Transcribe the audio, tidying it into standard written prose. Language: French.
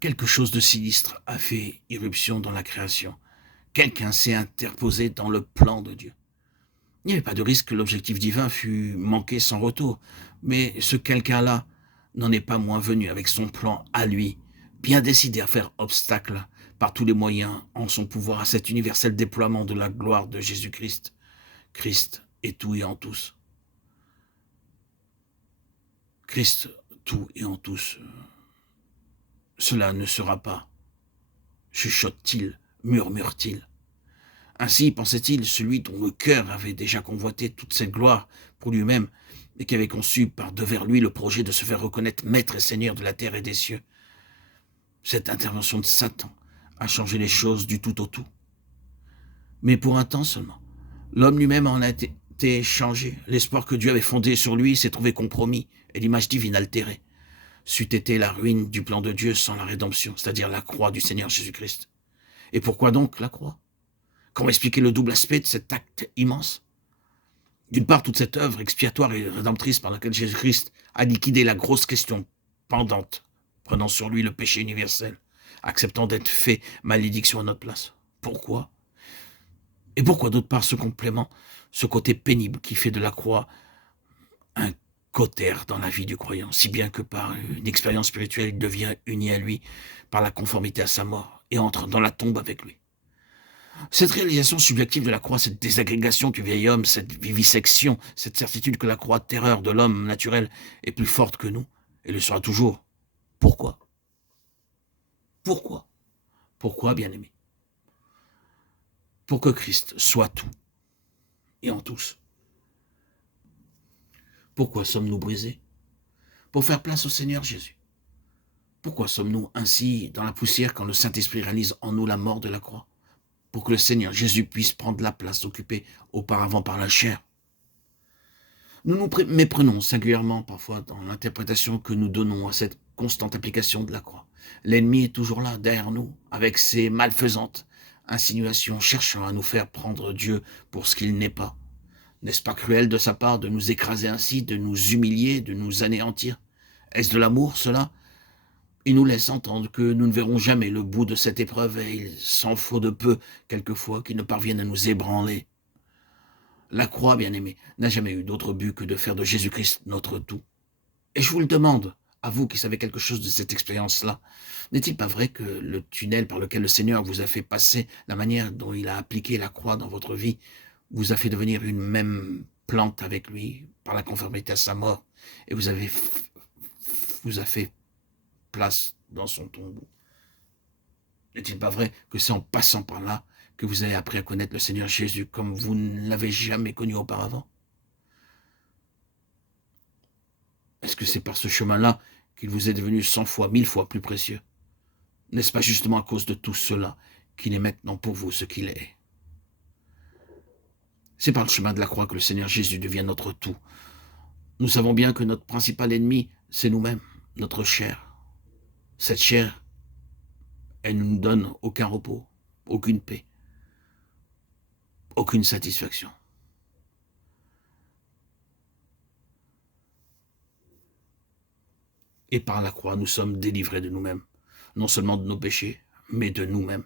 quelque chose de sinistre a fait irruption dans la création. Quelqu'un s'est interposé dans le plan de Dieu. Il n'y avait pas de risque que l'objectif divin fût manqué sans retour, mais ce quelqu'un-là n'en est pas moins venu avec son plan à lui, bien décidé à faire obstacle par tous les moyens en son pouvoir à cet universel déploiement de la gloire de Jésus-Christ. Christ est tout et en tous. Christ tout et en tous. Cela ne sera pas, chuchote-t-il, murmure-t-il. Ainsi pensait-il celui dont le cœur avait déjà convoité toute cette gloire pour lui-même et qui avait conçu par devers lui le projet de se faire reconnaître maître et seigneur de la terre et des cieux. Cette intervention de Satan a changé les choses du tout au tout. Mais pour un temps seulement. L'homme lui-même en a été changé. L'espoir que Dieu avait fondé sur lui s'est trouvé compromis et l'image divine altérée. C'eût été la ruine du plan de Dieu sans la rédemption, c'est-à-dire la croix du Seigneur Jésus-Christ. Et pourquoi donc la croix? Comment expliquer le double aspect de cet acte immense? D'une part, toute cette œuvre expiatoire et rédemptrice par laquelle Jésus-Christ a liquidé la grosse question pendante, prenant sur lui le péché universel, acceptant d'être fait malédiction à notre place. Pourquoi? Et pourquoi d'autre part ce complément, ce côté pénible qui fait de la croix un cautère dans la vie du croyant, si bien que par une expérience spirituelle, il devient uni à lui par la conformité à sa mort et entre dans la tombe avec lui. Cette réalisation subjective de la croix, cette désagrégation du vieil homme, cette vivisection, cette certitude que la croix terreur de l'homme naturel est plus forte que nous, et le sera toujours. Pourquoi? Pourquoi? Pourquoi, bien-aimé? Pour que Christ soit tout, et en tous. Pourquoi sommes-nous brisés? Pour faire place au Seigneur Jésus. Pourquoi sommes-nous ainsi dans la poussière quand le Saint-Esprit réalise en nous la mort de la croix? Pour que le Seigneur Jésus puisse prendre la place occupée auparavant par la chair. Nous nous méprenons singulièrement parfois dans l'interprétation que nous donnons à cette constante application de la croix. L'ennemi est toujours là, derrière nous, avec ses malfaisantes insinuations, cherchant à nous faire prendre Dieu pour ce qu'il n'est pas. N'est-ce pas cruel de sa part de nous écraser ainsi, de nous humilier, de nous anéantir? Est-ce de l'amour, cela? Il nous laisse entendre que nous ne verrons jamais le bout de cette épreuve et il s'en faut de peu, quelquefois, qu'il ne parvienne à nous ébranler. La croix, bien-aimée, n'a jamais eu d'autre but que de faire de Jésus-Christ notre tout. Et je vous le demande, à vous qui savez quelque chose de cette expérience-là, n'est-il pas vrai que le tunnel par lequel le Seigneur vous a fait passer, la manière dont il a appliqué la croix dans votre vie, vous a fait devenir une même plante avec lui, par la conformité à sa mort, et vous a fait place dans son tombeau? N'est-il pas vrai que c'est en passant par là que vous avez appris à connaître le Seigneur Jésus comme vous ne l'avez jamais connu auparavant? Est-ce que c'est par ce chemin-là qu'il vous est devenu 100 fois, 1000 fois plus précieux? N'est-ce pas justement à cause de tout cela qu'il est maintenant pour vous ce qu'il est? C'est par le chemin de la croix que le Seigneur Jésus devient notre tout. Nous savons bien que notre principal ennemi, c'est nous-mêmes, notre chair. Cette chair, elle ne nous donne aucun repos, aucune paix, aucune satisfaction. Et par la croix, nous sommes délivrés de nous-mêmes, non seulement de nos péchés, mais de nous-mêmes.